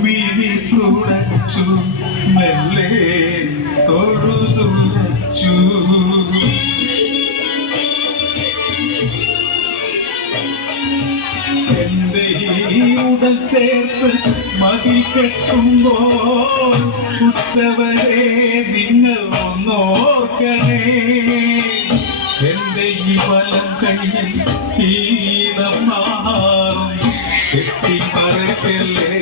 മിഴി തുടച്ചു മെല്ലെ തൊഴുതുച്ചു എന്റെ ഈ ഉടൽ ചേർത്ത് മതി കെട്ടുമ്പോൾ ഉത്തവരെ നിങ്ങൾ ഒന്നോർക്കണേ എന്റെ ഈ വലം കയ്യിൽ ഈണം മാറും കെട്ടി മറക്കല്ലേ